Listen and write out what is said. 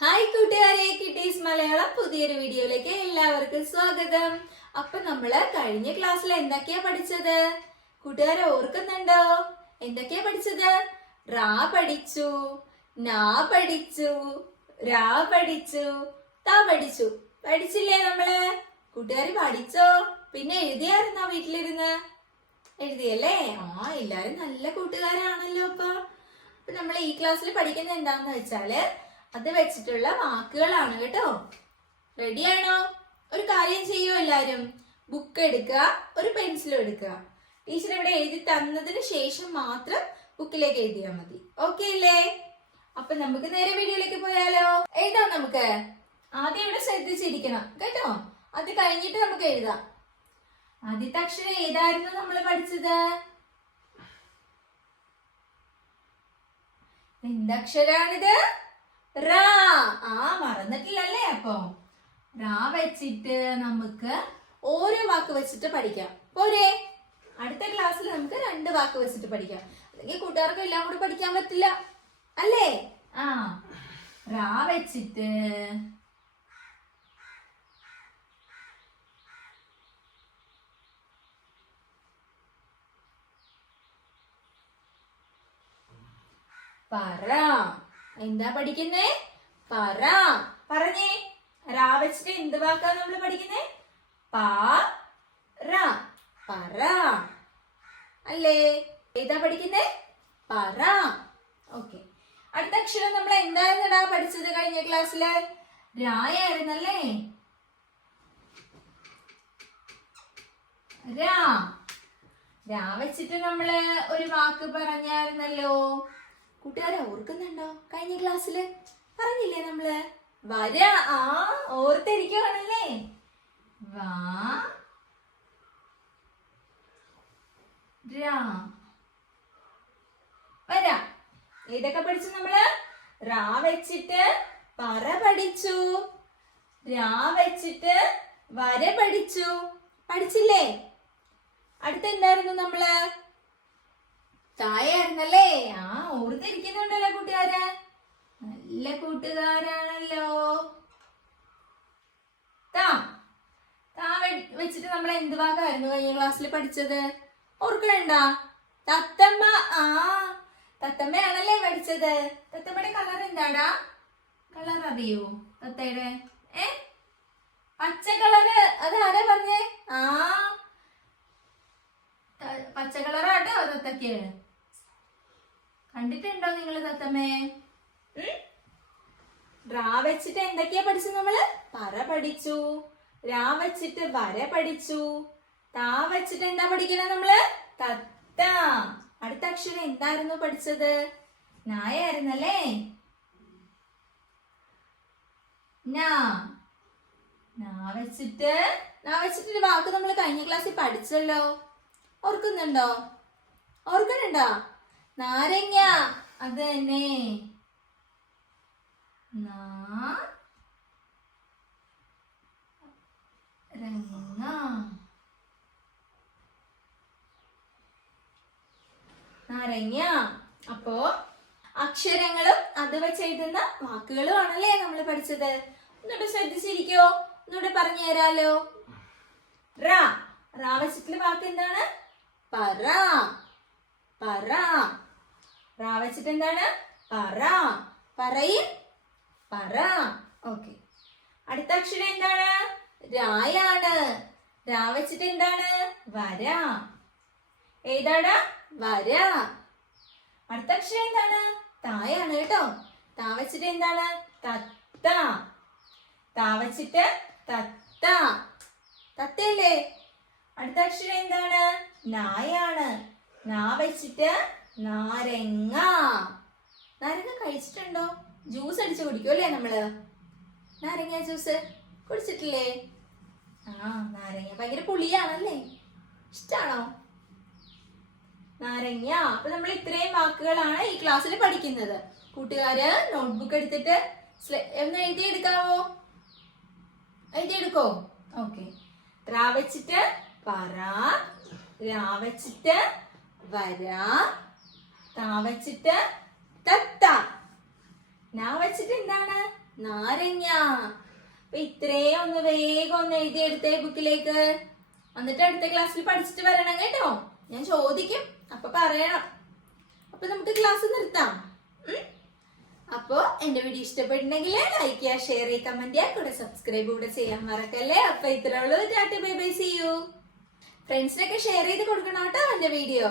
Hi കൂട്ടുകാരെ. കിട്ടീസ് മലയാളം പുതിയൊരു വീഡിയോയിലേക്ക് എല്ലാവർക്കും സ്വാഗതം. അപ്പൊ നമ്മൾ കഴിഞ്ഞ ക്ലാസ്സിൽ എന്തൊക്കെയാ പഠിച്ചത്? കൂട്ടുകാരെ ഓർക്കുന്നുണ്ടോ? എന്തൊക്കെയാ പഠിച്ചത്? റാ പഠിച്ചു നാ പഠിച്ചു രാ പഠിച്ചു താ പഠിച്ചു. പഠിച്ചില്ലേ നമ്മൾ? കൂട്ടുകാർ പഠിച്ചോ? പിന്നെ എഴുതിയായിരുന്നോ വീട്ടിലിരുന്ന്? എഴുതിയല്ലേ? ആ എല്ലാരും നല്ല കൂട്ടുകാരാണല്ലോ അപ്പൊ നമ്മൾ ഈ ക്ലാസ്സിൽ പഠിക്കുന്നത് എന്താന്ന് വെച്ചാൽ അത് വെച്ചിട്ടുള്ള വാക്കുകളാണ് കേട്ടോ. റെഡിയാണോ ഒരു കാര്യം ചെയ്യൂ എല്ലാരും. ബുക്ക് എടുക്കുക ഒരു പെൻസിലും എടുക്കുക. ടീച്ചർ ഇവിടെ എഴുതി തന്നതിന് ശേഷം മാത്രം ബുക്കിലേക്ക് എഴുതിയാൽ മതി. ഓക്കെ അല്ലേ? അപ്പൊ നമുക്ക് നേരെ വീഡിയോയിലേക്ക് പോയാലോ? എഴുതാം നമുക്ക്. ആദ്യം ഇവിടെ ശ്രദ്ധിച്ചിരിക്കണം കേട്ടോ? അത് കഴിഞ്ഞിട്ട് നമുക്ക് എഴുതാം. ആദ്യത്തെ അക്ഷരം ഏതായിരുന്നു നമ്മൾ പഠിച്ചത്? എന്തക്ഷരാണിത് റാ ആ മറന്നിട്ടില്ലല്ലേ അപ്പൊ? റാ വെച്ചിട്ട് നമുക്ക് ഓരോ വാക്ക് വെച്ചിട്ട് പഠിക്കാം. പോരെ. അടുത്ത ക്ലാസ്സിൽ നമുക്ക് രണ്ട് വാക്ക് വെച്ചിട്ട് പഠിക്കാം. അല്ലെങ്കിൽ കൂട്ടുകാർക്ക് എല്ലാം കൂടി പഠിക്കാൻ പറ്റില്ല. അല്ലേ? ആ. റാ വെച്ചിട്ട് പറ. എന്താ പഠിക്കുന്നേ? പറ. പറഞ്ഞേ. റാ എന്ത് വാക്കാ നമ്മൾ പഠിക്കുന്നേ? പറ. അല്ലേ? ഏതാ പഠിക്കുന്നേ? പറ. ഓക്കെ. അടുത്ത അക്ഷരം നമ്മൾ എന്തായിരുന്നടാ പഠിച്ചത് കഴിഞ്ഞ ക്ലാസ്സിൽ? രായായിരുന്നല്ലേ? രാ. രാ വെച്ചിട്ട് നമ്മൾ ഒരു വാക്ക് പറഞ്ഞായിരുന്നല്ലോ? കൂട്ടുകാരെ ഓർക്കുന്നുണ്ടോ? കഴിഞ്ഞ ക്ലാസ്സിൽ പറഞ്ഞില്ലേ നമ്മൾ? വര ആ ഓർത്തിരിക്കുവാണല്ലേ? വാ. വര. ഏതൊക്കെ പഠിച്ചു നമ്മൾ? റാ വെച്ചിട്ട് പറ പഠിച്ചു. രാ വെച്ചിട്ട് വര പഠിച്ചു. പഠിച്ചില്ലേ? അടുത്ത എന്തായിരുന്നു നമ്മൾ? തായായിരുന്നല്ലേ ആ ഓർത്തിരിക്കുന്നുണ്ടല്ലോ കൂട്ടുകാര്. നല്ല കൂട്ടുകാരാണല്ലോ. താ താ വെച്ചിട്ട് നമ്മൾ എന്ത് വാക്കായിരുന്നു കഴിഞ്ഞ ക്ലാസ്സിൽ പഠിച്ചത്? ഓർക്കണണ്ട? തത്തമ്മ ആ തത്തമ്മയാണല്ലേ പഠിച്ചത്? തത്തമ്മയുടെ കളർ എന്താടാ? കളർ അറിയോ? തത്തയുടെ? ഏ? പച്ച കളറ് അത് ആരാ പറഞ്ഞേ? ആ പച്ച കളറാട്ടോ തത്തക്ക് കണ്ടിട്ടുണ്ടോ നിങ്ങൾ തത്തമ്മേ? റാ വെച്ചിട്ട് എന്തൊക്കെയാ പഠിച്ചു നമ്മൾ? പറ പഠിച്ചു. രാ വെച്ചിട്ട് വര പഠിച്ചു. താ വെച്ചിട്ട് എന്താ പഠിക്കണേ നമ്മൾ? തത്ത. അടുത്ത അക്ഷരം എന്തായിരുന്നു പഠിച്ചത്? നായായിരുന്നല്ലേ? നാ. നാ വെച്ചിട്ട് നാ വെച്ചിട്ട് വാക്ക് നമ്മൾ കഴിഞ്ഞ ക്ലാസ്സിൽ പഠിച്ചല്ലോ. ഓർക്കുന്നുണ്ടോ? ഓർക്കുന്നുണ്ടോ? നാരങ്ങ. അത് തന്നെ രങ്ങ നാരങ്ങ. അപ്പോ അക്ഷരങ്ങളും അത് വെച്ച് എഴുതുന്ന വാക്കുകളും ആണല്ലേ നമ്മൾ പഠിച്ചത്. ഒന്നുകൂടെ ശ്രദ്ധിച്ചിരിക്കോ? ഒന്നുകൂടെ പറഞ്ഞു തരാലോ. റാ. റാ വെച്ചിട്ടുള്ള വാക്ക് എന്താണ്? പറ. പറ. റാ വെച്ചിട്ട് എന്താണ് പറ. പറയി. പറ. ഓക്കെ. അടുത്ത അക്ഷരം എന്താണ്? രായാണ്. രാ വെച്ചിട്ട് എന്താണ് വര. ഏതാണ്? വര. അടുത്ത അക്ഷരം എന്താണ്? തായാണ് കേട്ടോ. താ വെച്ചിട്ട് എന്താണ്? തത്ത. താ വെച്ചിട്ട് തത്ത. തത്തയല്ലേ? അടുത്ത അക്ഷരം എന്താണ്? നായാണ്. നാ വെച്ചിട്ട് നാരങ്ങ. നാരങ്ങ കഴിച്ചിട്ടുണ്ടോ? ജ്യൂസ് അടിച്ച് കുടിക്കുമല്ലേ നമ്മൾ? നാരങ്ങ ജ്യൂസ് കുടിച്ചിട്ടില്ലേ? ആ നാരങ്ങ ഭയങ്കര പുളിയാണല്ലേ? ഇഷ്ടാണോ? നാരങ്ങ. അപ്പൊ നമ്മൾ ഇത്രയും വാക്കുകളാണ് ഈ ക്ലാസ്സിൽ പഠിക്കുന്നത്. കൂട്ടുകാര് നോട്ട്ബുക്ക് എടുത്തിട്ട് ഒന്ന് എഴുതിയെടുക്കാവോ എഴുതിയെടുക്കോ ഓക്കെ റാ വെച്ചിട്ട് പറ. രാ വെച്ചിട്ട് വര. താ വെച്ചിട്ട് തത്ത. നാ വെച്ചിട്ട് എന്താണ്? നാരങ്ങ. അപ്പൊ ഇത്രയും ഒന്ന് വേഗം ഒന്ന് എഴുതിയെടുത്തേ ബുക്കിലേക്ക്. എന്നിട്ട് അടുത്ത ക്ലാസ്സിൽ പഠിച്ചിട്ട് വരണം കേട്ടോ. ഞാൻ ചോദിക്കും. അപ്പൊ പറയണം. അപ്പൊ നമുക്ക് ക്ലാസ് നിർത്താം? അപ്പോ എന്റെ വീഡിയോ ഇഷ്ടപ്പെട്ടിട്ടുണ്ടെങ്കിൽ ലൈക്ക് ചെയ്യുക ഷെയർ ചെയ്യുക കമന്റ് ചെയ്യുക കൂടെ സബ്സ്ക്രൈബ് കൂടെ ചെയ്യാൻ മറക്കല്ലേ? അപ്പൊ ഇത്രേ ഉള്ളൂ. Tata bye bye see you ഫ്രണ്ട്സിനൊക്കെ ഷെയർ ചെയ്ത് കൊടുക്കണം കേട്ടോ എന്റെ വീഡിയോ